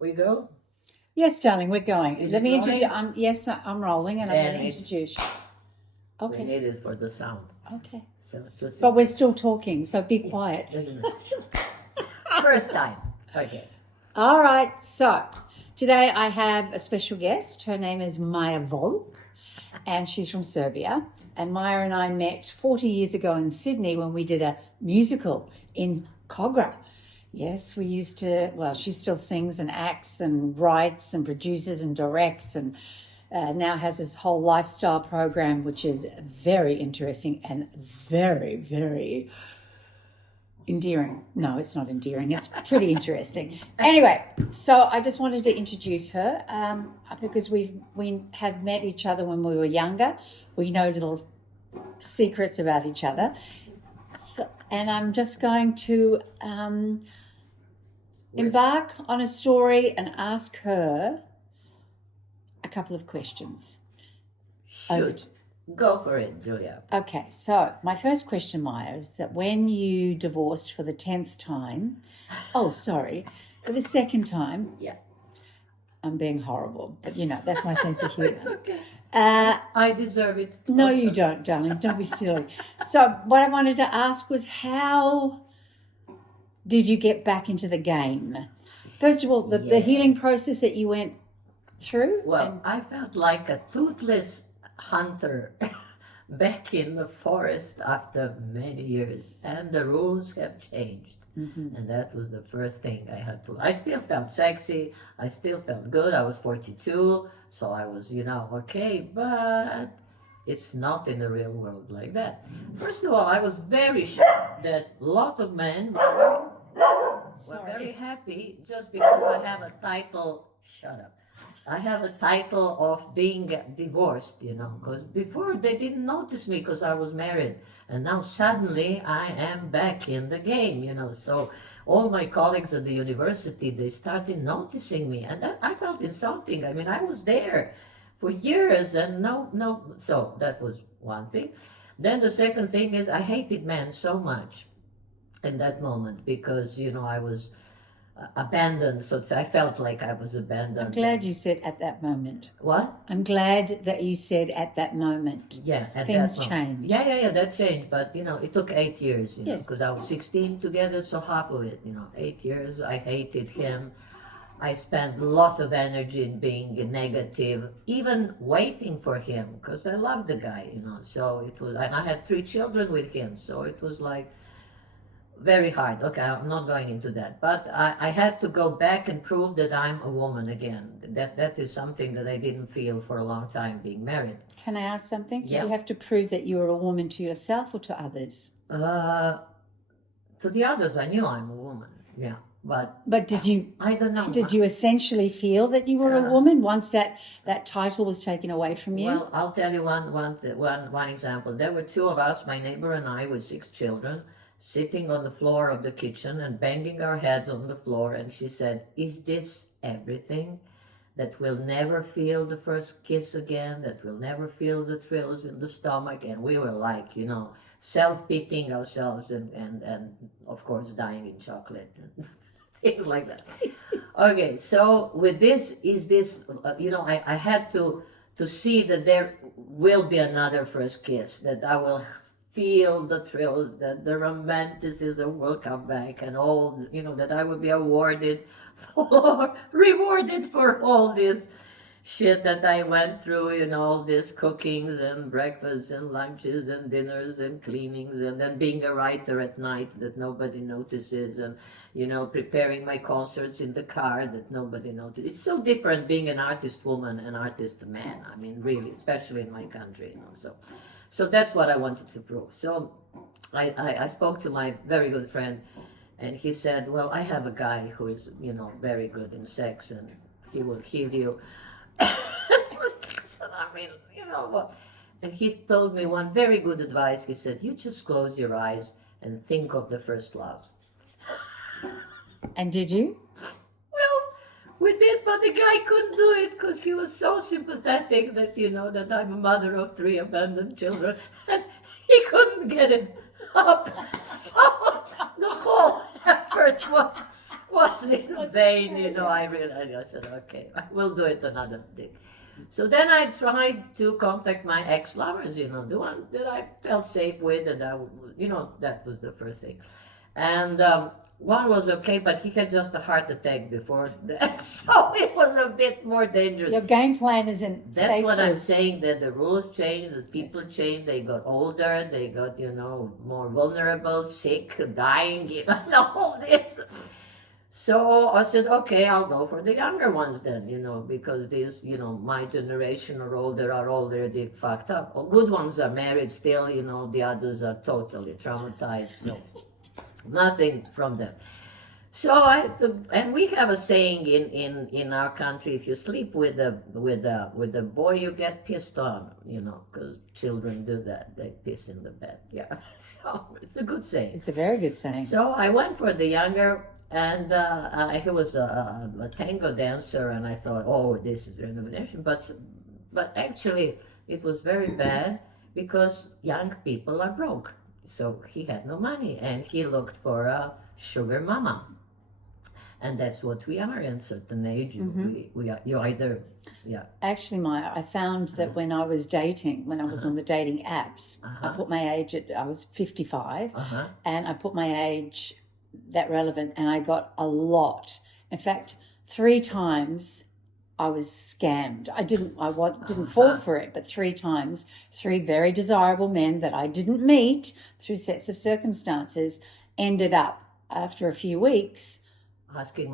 We go? Yes, darling, we're going. Is Let it me introduce. rolling? Yes, I'm rolling, and I'm Then going to it's- introduce. We Okay. need it for the sound. Okay. So just But we're still talking, so be quiet. first time. Okay. All right. So today I have a special guest. Her name is MAJA VOLK, and she's from Serbia. And Maya and I met 40 years ago in Sydney when we did a musical in Kogra. Yes, we used to, well, she still sings and acts and writes and produces and directs and now has this whole lifestyle program, which is very interesting and very, very endearing. No, it's not endearing. It's pretty interesting. Anyway, so I just wanted to introduce her because we have met each other when we were younger. We know little secrets about each other. So, and I'm just going to embark on a story and ask her a couple of questions. Shoot. Go for it, Julia. Okay, so my first question, Maya, is that when you divorced for the 10th time, for the second time. Yeah. I'm being horrible, but that's my sense of humor. It's okay. I deserve it. No, you don't, darling. Don't be silly. So what I wanted to ask was, how did you get back into the game? First of all, the healing process that you went through. Well, I felt like a toothless hunter back in the forest after many years, and the rules have changed. Mm-hmm. And that was the first thing I had to. I still felt sexy. I still felt good. I was 42, so I was, okay, but it's not in the real world like that. First of all, I was very shocked that a lot of men were very happy just because I have a title. Shut up. I have a title of being divorced, because before they didn't notice me because I was married. And now suddenly I am back in the game, So all my colleagues at the university, they started noticing me. And I felt insulting. I mean, I was there for years and no. So that was one thing. Then the second thing is I hated men so much in that moment because, I was abandoned, so I felt like I was abandoned. I'm glad you said at that moment. What? I'm glad that you said at that moment. Yeah, things changed. Yeah, that changed, but it took 8 years, Yes. because I was 16 together, so half of it, 8 years. I hated him. I spent lots of energy in being negative, even waiting for him, because I loved the guy, So it was, and I had 3 children with him, so it was like very hard. Okay, I'm not going into that, but I had to go back and prove that I'm a woman again. That is something that I didn't feel for a long time being married. Can I ask something? Did Yeah. you have to prove that you were a woman to yourself or to others? To the others, I knew I'm a woman. Yeah, but did you? I don't know. Did you essentially feel that you were a woman once that title was taken away from you? Well, I'll tell you one example. There were 2 of us, my neighbor and I, with 6 children, sitting on the floor of the kitchen and banging our heads on the floor, and she said, "Is this everything? That we'll never feel the first kiss again, that we'll never feel the thrills in the stomach?" And we were like, self-pitying ourselves and of course dying in chocolate and things like that. Okay, so with this, I had to see that there will be another first kiss, that I will feel the thrills, that the romanticism will come back, and all, that I will be rewarded for all this shit that I went through, all these cookings and breakfasts and lunches and dinners and cleanings, and then being a writer at night that nobody notices, and preparing my concerts in the car that nobody notices. It's so different being an artist woman and artist man. I mean, really, especially in my country, So that's what I wanted to prove. So I spoke to my very good friend, and he said, "Well, I have a guy who is, very good in sex, and he will heal you." I mean, what? And he told me one very good advice. He said, "You just close your eyes and think of the first love." And did you? Well, we did, but the guy couldn't do it because he was so sympathetic that, that I'm a mother of 3 abandoned children, and he couldn't get it up. So the whole effort was in vain, you know. I realized, I said, okay, we'll do it another day. So then I tried to contact my ex-lovers, you know, the one that I felt safe with, and you know, that was the first thing. And one was okay, but he had just a heart attack before that, so it was a bit more dangerous. Your game plan isn't That's safe what I'm food. saying, that the rules changed, the people changed, they got older, they got, you know, more vulnerable, sick, dying, you know, all this. So I said, okay, I'll go for the younger ones then, you know, because these, you know, my generation or older are already fucked up. Or good ones are married still, you know, the others are totally traumatized, so nothing from them. So and we have a saying in our country: if you sleep with a boy, you get pissed on, you know, because children do that; they piss in the bed. Yeah, so it's a good saying. It's a very good saying. So I went for the younger, and he was a tango dancer, and I thought, oh, this is renovation, but actually it was very bad because young people are broke, so he had no money, and he looked for a sugar mama. And that's what we are in a certain age. We are, you either, yeah. Actually, Maya, I found that when I was dating, when I was on the dating apps, I put my age at, I was 55, and I put my age that relevant, and I got a lot. In fact, 3 times I was scammed. I didn't fall for it, but 3 times, 3 very desirable men that I didn't meet through sets of circumstances ended up after a few weeks asking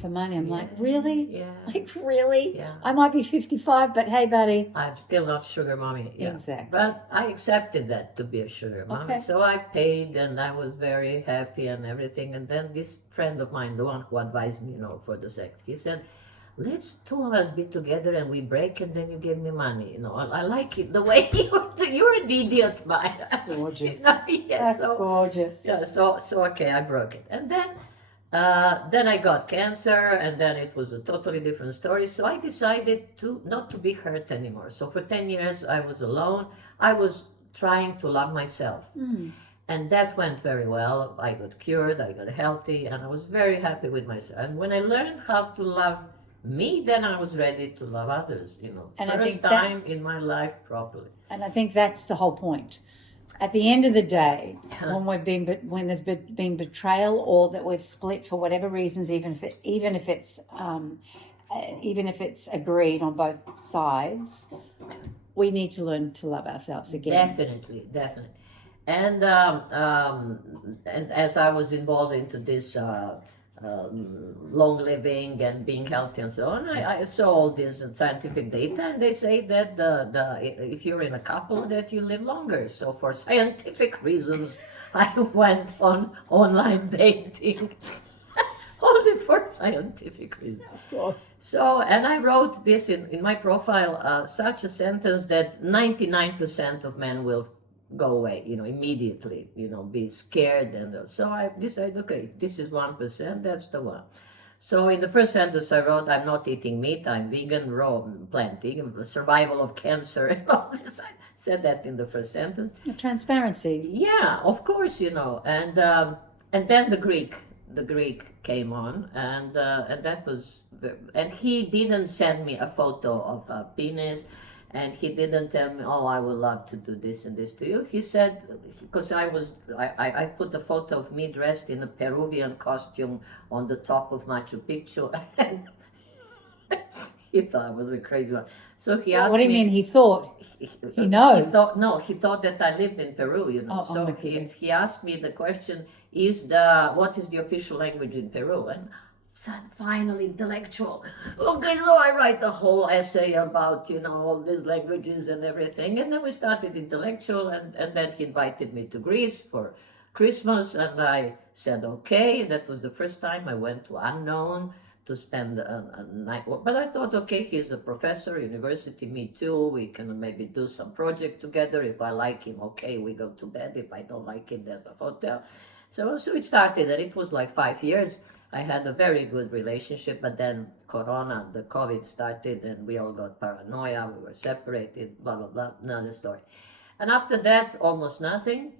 for money. I'm like, really? Yeah. Like, really? Yeah. I might be 55, but hey, buddy. I'm still not sugar mommy. Yeah. Exactly. But I accepted that to be a sugar mommy. Okay. So I paid, and I was very happy and everything. And then this friend of mine, the one who advised me, you know, for the sex, he said, let's 2 of us be together and we break, and then you give me money. You know, I like it the way you're an idiot, Maya. That's gorgeous. Yes, That's gorgeous. Yeah, so okay, I broke it. And then I got cancer, and then it was a totally different story. So I decided to not to be hurt anymore. So for 10 years I was alone. I was trying to love myself. And that went very well. I got cured, I got healthy, and I was very happy with myself. And when I learned how to love me, then I was ready to love others, you know. And first time in my life properly. And I think that's the whole point. At the end of the day, when there's been betrayal, or that we've split for whatever reasons, even if it's agreed on both sides, we need to learn to love ourselves again. Definitely. And as I was involved into this long living and being healthy and so on, I saw all this scientific data, and they say that if you're in a couple, that you live longer. So for scientific reasons, I went on online dating. Only for scientific reasons. Of course. So, and I wrote this in my profile, such a sentence that 99% of men will go away, you know, immediately, you know, be scared. And so I decided, okay, this is 1%, that's the one. So in the first sentence I wrote, I'm not eating meat, I'm vegan, raw, planting, survival of cancer, and all this. I said that in the first sentence. Transparency. Yeah, of course, you know. And then the Greek came on, and that was, and he didn't send me a photo of a penis. And he didn't tell me, oh, I would love to do this and this to you. He said, because I put a photo of me dressed in a Peruvian costume on the top of Machu Picchu. And he thought I was a crazy one. So he asked me. What do you mean he thought? He knows. He thought that I lived in Peru, you know. Oh, so he asked me the question, what is the official language in Peru? And finally intellectual. Okay, so I write a whole essay about, you know, all these languages and everything. And then we started intellectual, and then he invited me to Greece for Christmas, and I said, okay. That was the first time I went to unknown to spend a night. But I thought, okay, he's a professor, university, me too. We can maybe do some project together. If I like him, okay, we go to bed. If I don't like him, there's a hotel. So it started, and it was like 5 years. I had a very good relationship, but then the COVID started, and we all got paranoia. We were separated, blah, blah, blah, another story. And after that, almost nothing.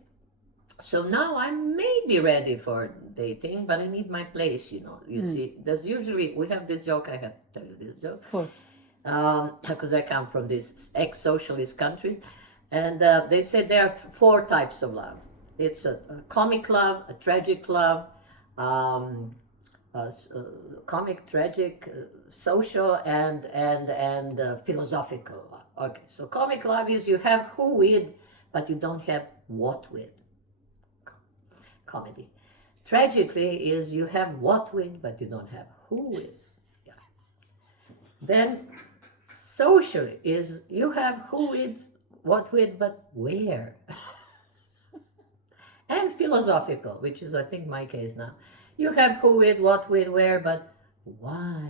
So now I may be ready for dating, but I need my place, You see, there's usually, we have this joke, I have to tell you this joke, Of course. because I come from these ex-socialist countries, and they said there are four types of love. It's a comic love, a tragic love, um, comic, tragic, social, and philosophical love. Okay, so comic love is you have who with, but you don't have what with. Comedy. Tragically is you have what with, but you don't have who with. Yeah. Then socially is you have who with, what with, but where. And philosophical, which is I think my case now. You have who with, what with, where, but why?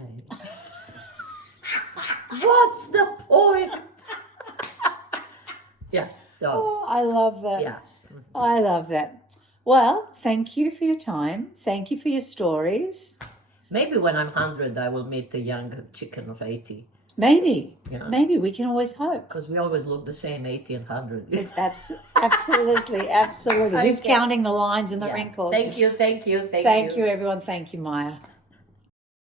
What's the point? Yeah, so, Oh, I love that. yeah. I love that. Well, thank you for your time. Thank you for your stories. Maybe when I'm 100, I will meet the young chicken of 80. Maybe. Yeah. Maybe we can always hope. Because we always look the same, 80 and 100. Absolutely, absolutely. Who's Okay. counting the lines and the Yeah. wrinkles? Thank you, thank you, Thank you, everyone. Thank you, Maya.